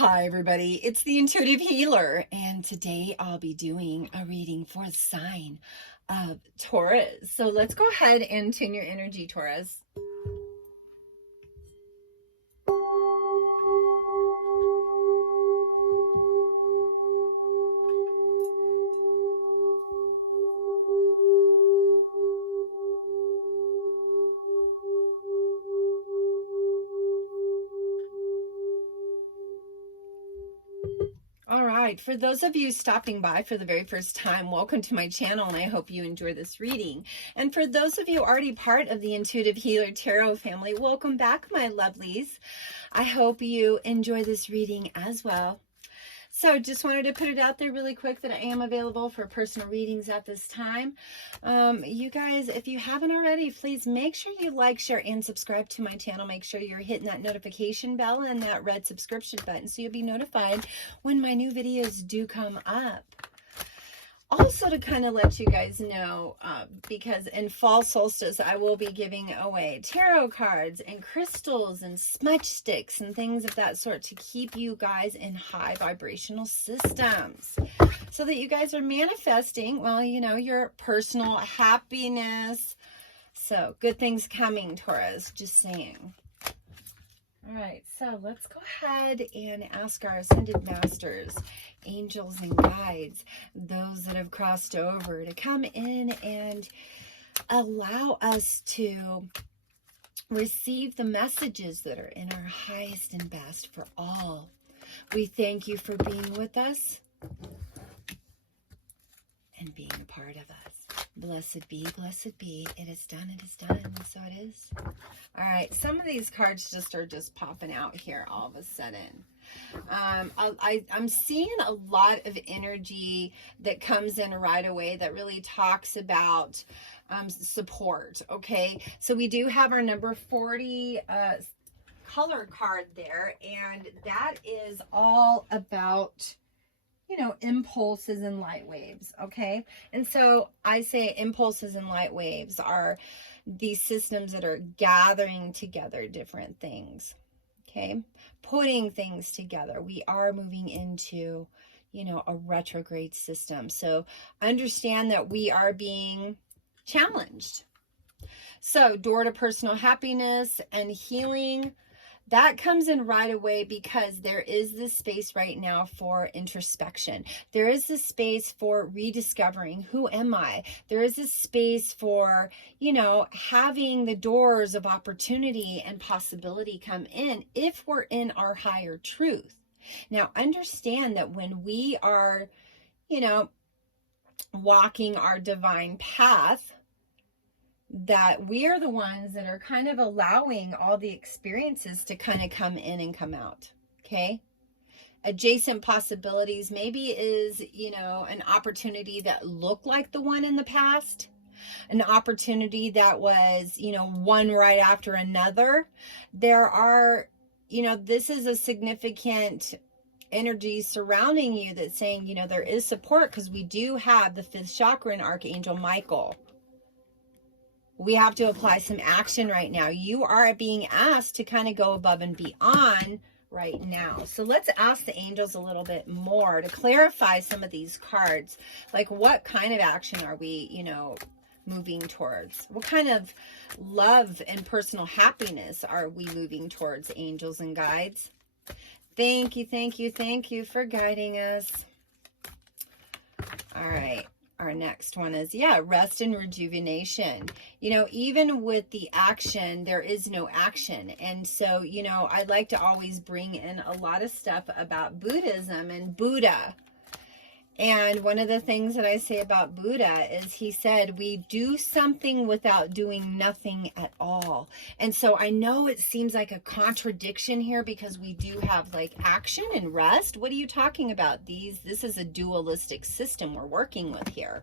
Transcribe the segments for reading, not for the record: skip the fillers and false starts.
Hi everybody, it's the Intuitive Healer, and today I'll be doing a reading for the sign of Taurus. So let's go ahead and tune your energy, Taurus. All right, for those of you stopping by for the very first time, welcome to my channel, and I hope you enjoy this reading. And for those of you already part of the Intuitive Healer Tarot family, welcome back, my lovelies. I hope you enjoy this reading as well. So just wanted to put it out there really quick that I am available for personal readings at this time. You guys, if you haven't already, please make sure you like, share, and subscribe to my channel. Make sure you're hitting that notification bell and that red subscription button so you'll be notified when my new videos do come up. Also, to kind of let you guys know, because in fall solstice, I will be giving away tarot cards and crystals and smudge sticks and things of that sort to keep you guys in high vibrational systems so that you guys are manifesting, well, you know, your personal happiness. So good things coming, Taurus, just saying. All right, so let's go ahead and ask our ascended masters, angels and guides, those that have crossed over, to come in and allow us to receive the messages that are in our highest and best for all. We thank you for being with us and being a part of us. Blessed be, it is done, so it is. All right, some of these cards are just popping out here all of a sudden. I'm seeing a lot of energy that comes in right away that really talks about support, okay? So we do have our number 40 color card there, and that is all about, you know, impulses and light waves, okay? And so I say impulses and light waves are these systems that are gathering together different things, okay? Putting things together. We are moving into, you know, a retrograde system. So understand that we are being challenged. So door to personal happiness and healing, that comes in right away because there is this space right now for introspection. There is this space for rediscovering, who am I? There is this space for, you know, having the doors of opportunity and possibility come in if we're in our higher truth. Now, understand that when we are, you know, walking our divine path, that we are the ones that are kind of allowing all the experiences to kind of come in and come out, okay? Adjacent possibilities maybe is, you know, an opportunity that looked like the one in the past, an opportunity that was, you know, one right after another. There are, you know, this is a significant energy surrounding you that's saying, you know, there is support because we do have the 5th chakra in Archangel Michael. We have to apply some action right now. You are being asked to kind of go above and beyond right now. So let's ask the angels a little bit more to clarify some of these cards. Like, what kind of action are we, you know, moving towards? What kind of love and personal happiness are we moving towards, angels and guides? Thank you for guiding us. All right. Our next one is, rest and rejuvenation. You know, even with the action, there is no action. And so, you know, I like to always bring in a lot of stuff about Buddhism and Buddha. And one of the things that I say about Buddha is he said, we do something without doing nothing at all. And so I know it seems like a contradiction here because we do have like action and rest. What are you talking about? This is a dualistic system we're working with here.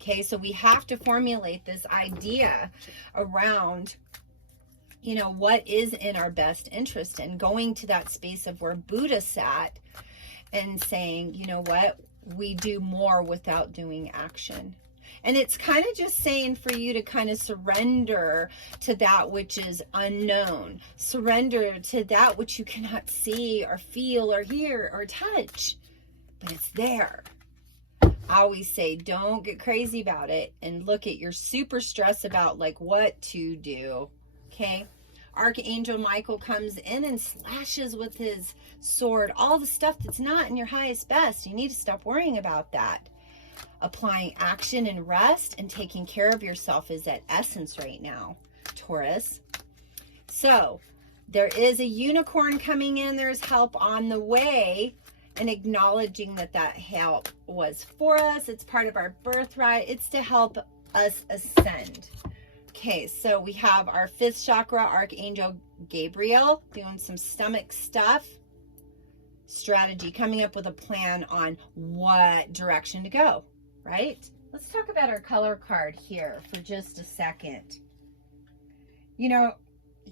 Okay, so we have to formulate this idea around, you know, what is in our best interest, and going to that space of where Buddha sat and saying, you know what? We do more without doing action. And it's kind of just saying for you to kind of surrender to that which is unknown. Surrender to that which you cannot see or feel or hear or touch, but it's there. I always say, don't get crazy about it and look at, you're super stressed about like what to do. Okay. Archangel Michael comes in and slashes with his sword all the stuff that's not in your highest best. You need to stop worrying about that. Applying action and rest and taking care of yourself is at essence right now, Taurus. So there is a unicorn coming in. There's help on the way, and acknowledging that that help was for us. It's part of our birthright. It's to help us ascend. Okay, so we have our 5th chakra, Archangel Gabriel, doing some stomach stuff. Strategy, coming up with a plan on what direction to go, right? Let's talk about our color card here for just a second. You know,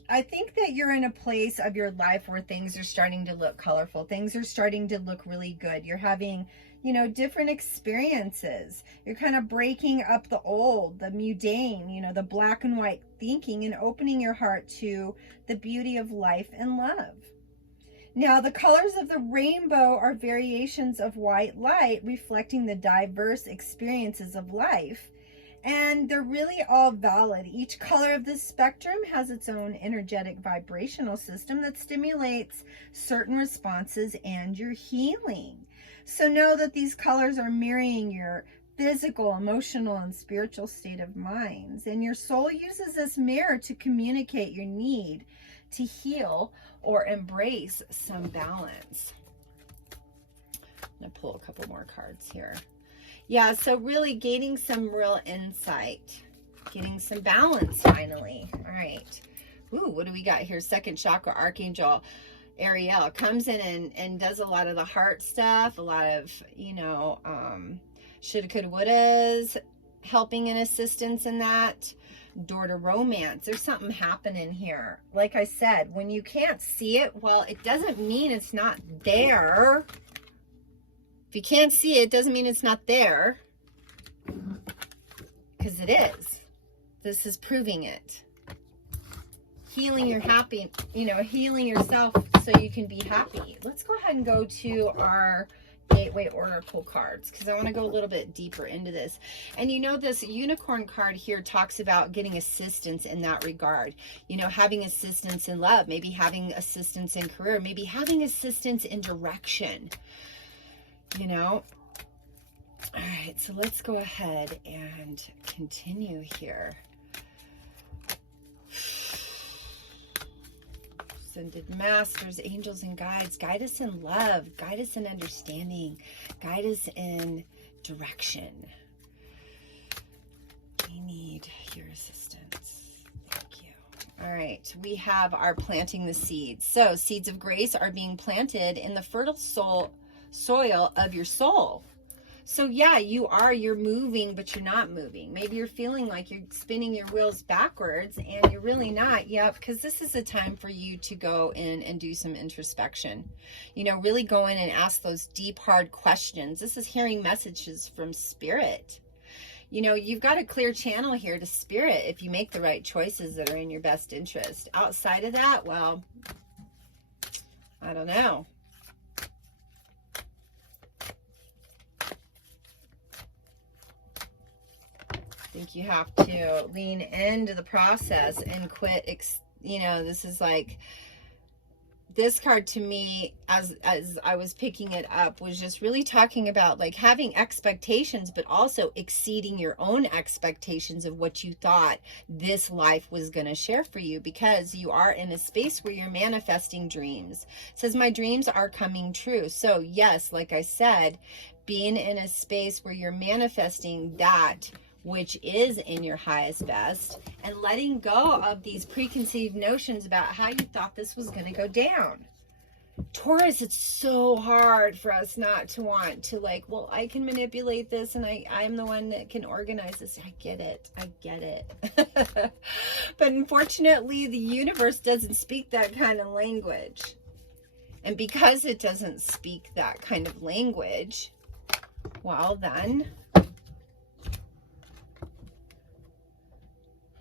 I think that you're in a place of your life where things are starting to look colorful. Things are starting to look really good. You're having, you know, different experiences. You're kind of breaking up the old, the mundane, you know, the black and white thinking, and opening your heart to the beauty of life and love. Now, the colors of the rainbow are variations of white light reflecting the diverse experiences of life. And they're really all valid. Each color of this spectrum has its own energetic vibrational system that stimulates certain responses and your healing. So know that these colors are mirroring your physical, emotional, and spiritual state of minds. And your soul uses this mirror to communicate your need to heal or embrace some balance. I'm going to pull a couple more cards here. Yeah, so really gaining some real insight, getting some balance finally. All right. Ooh, what do we got here? 2nd chakra, Archangel Ariel comes in and does a lot of the heart stuff, a lot of, you know, shoulda, coulda, wouldas, helping and assistance in that. Door to romance. There's something happening here. Like I said, when you can't see it, well, it doesn't mean it's not there. If you can't see it, it doesn't mean it's not there, because it is. This is proving it. Healing your happy, you know, healing yourself so you can be happy. Let's go ahead and go to our Gateway Oracle cards, because I want to go a little bit deeper into this. And you know, this unicorn card here talks about getting assistance in that regard. You know, having assistance in love, maybe having assistance in career, maybe having assistance in direction. You know, all right, so let's go ahead and continue here. Ascended masters, angels, and guides, guide us in love, guide us in understanding, guide us in direction. We need your assistance. Thank you. All right, we have our planting the seeds. So seeds of grace are being planted in the fertile soil of your soul. So yeah, you're moving, but you're not moving. Maybe you're feeling like you're spinning your wheels backwards, and you're really not. Yeah, because this is a time for you to go in and do some introspection. You know, really go in and ask those deep, hard questions. This is hearing messages from spirit. You know, you've got a clear channel here to spirit if you make the right choices that are in your best interest. Outside of that, well, I don't know. I think you have to lean into the process and quit. You know, this is like, this card to me, as I was picking it up, was just really talking about like having expectations, but also exceeding your own expectations of what you thought this life was going to share for you, because you are in a space where you're manifesting dreams. It says, my dreams are coming true. So yes, like I said, being in a space where you're manifesting that which is in your highest best, and letting go of these preconceived notions about how you thought this was going to go down. Taurus, it's so hard for us not to want to like, well, I can manipulate this, and I'm the one that can organize this. I get it. But unfortunately, the universe doesn't speak that kind of language. And because it doesn't speak that kind of language, well then,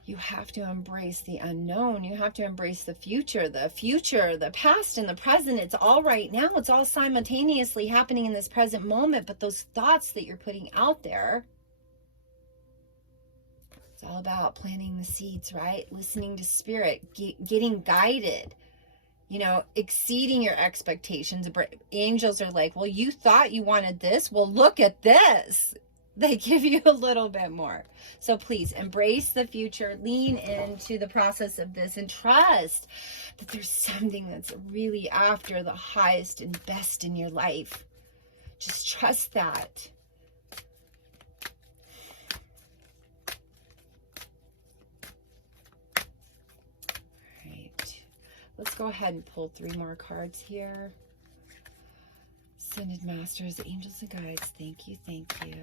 You have to embrace the unknown. You have to embrace the future, the past, and the present. It's all right now. It's all simultaneously happening in this present moment. But those thoughts that you're putting out there, it's all about planting the seeds, right? Listening to spirit, getting guided, you know, exceeding your expectations. Angels are like, well, you thought you wanted this. Well, look at this. They give you a little bit more. So please embrace the future, lean into the process of this, and trust that there's something that's really after the highest and best in your life. Just trust that. All right. Let's go ahead and pull 3 more cards here. Ascended Masters, Angels and Guides, thank you, thank you.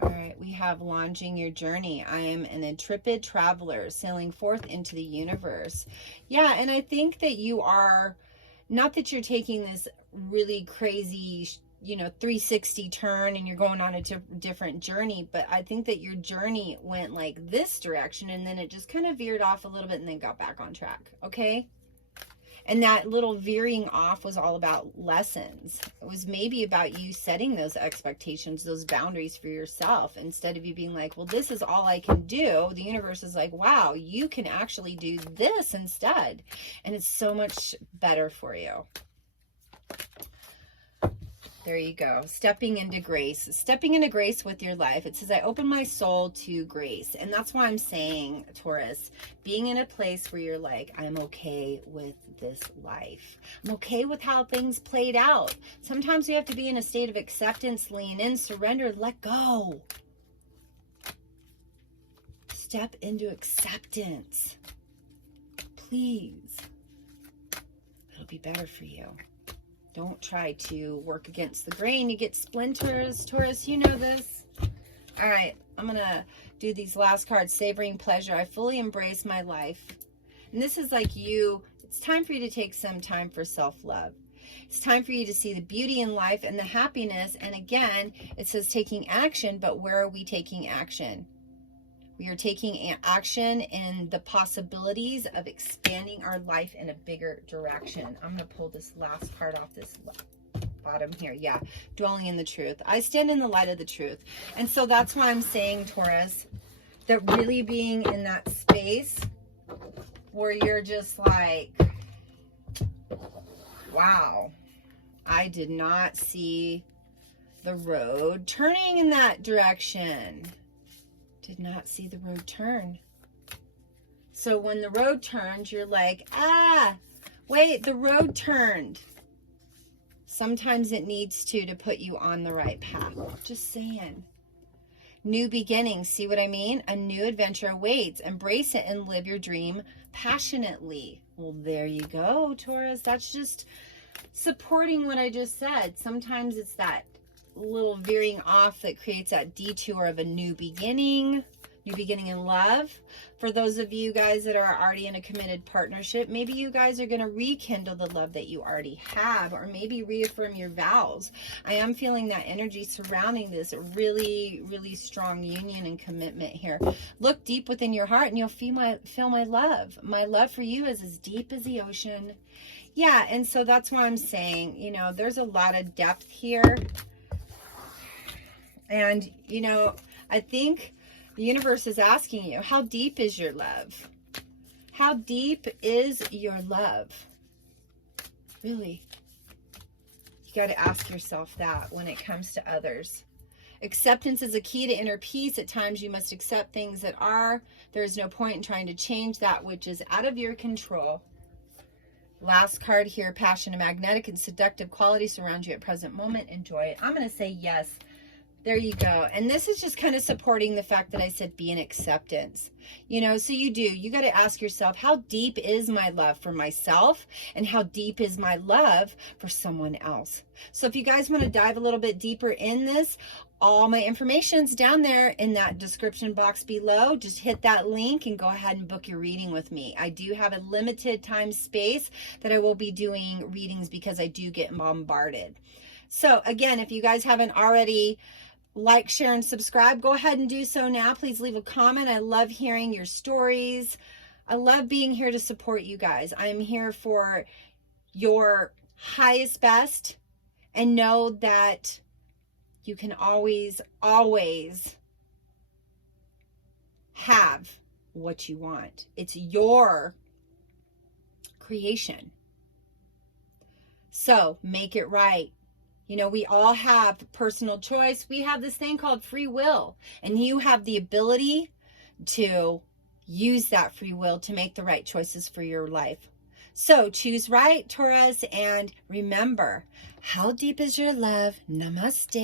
All right, we have launching your journey. I am an intrepid traveler sailing forth into the universe. Yeah, and I think that you are, not that you're taking this really crazy, you know, 360 turn and you're going on a different journey, but I think that your journey went like this direction and then it just kind of veered off a little bit and then got back on track, okay? And that little veering off was all about lessons. It was maybe about you setting those expectations, those boundaries for yourself. Instead of you being like, well, this is all I can do. The universe is like, wow, you can actually do this instead. And it's so much better for you. There you go. Stepping into grace. Stepping into grace with your life. It says, I open my soul to grace. And that's why I'm saying, Taurus, being in a place where you're like, I'm okay with this life. I'm okay with how things played out. Sometimes we have to be in a state of acceptance, lean in, surrender, let go. Step into acceptance. Please. It'll be better for you. Don't try to work against the grain. You get splinters. Taurus, you know this. All right, I'm going to do these last cards. Savoring pleasure. I fully embrace my life. And this is like you. It's time for you to take some time for self-love. It's time for you to see the beauty in life and the happiness. And again, it says taking action, but where are we taking action? We are taking action in the possibilities of expanding our life in a bigger direction. I'm going to pull this last card off this bottom here. Yeah, dwelling in the truth. I stand in the light of the truth. And so that's why I'm saying, Taurus, that really being in that space where you're just like, wow, I did not see the road turning in that direction. Did not see the road turn. So when the road turns, you're like, wait, the road turned. Sometimes it needs to put you on the right path. Just saying. New beginnings, see what I mean? A new adventure awaits. Embrace it and live your dream passionately. Well, there you go, Taurus. That's just supporting what I just said. Sometimes it's that little veering off that creates that detour of a new beginning in love. For those of you guys that are already in a committed partnership, maybe you guys are going to rekindle the love that you already have, or maybe reaffirm your vows. I am feeling that energy surrounding this really, really strong union and commitment here. Look deep within your heart and you'll feel my love. My love for you is as deep as the ocean. Yeah, and so that's why I'm saying, you know, there's a lot of depth here. And, you know, I think the universe is asking you, how deep is your love? How deep is your love? Really? You got to ask yourself that when it comes to others. Acceptance is a key to inner peace. At times you must accept things that are. There is no point in trying to change that which is out of your control. Last card here, passion and magnetic and seductive qualities surround you at present moment. Enjoy it. I'm going to say yes. There you go. And this is just kind of supporting the fact that I said be in acceptance. You know, so you got to ask yourself, how deep is my love for myself and how deep is my love for someone else? So if you guys want to dive a little bit deeper in this, all my information's down there in that description box below. Just hit that link and go ahead and book your reading with me. I do have a limited time space that I will be doing readings because I do get bombarded. So again, if you guys haven't already like, share, and subscribe, go ahead and do so now. Please leave a comment. I love hearing your stories. I love being here to support you guys. I'm here for your highest best, and know that you can always, always have what you want. It's your creation. So make it right. You know, we all have personal choice. We have this thing called free will, and you have the ability to use that free will to make the right choices for your life. So choose right, Taurus, and remember, how deep is your love? Namaste.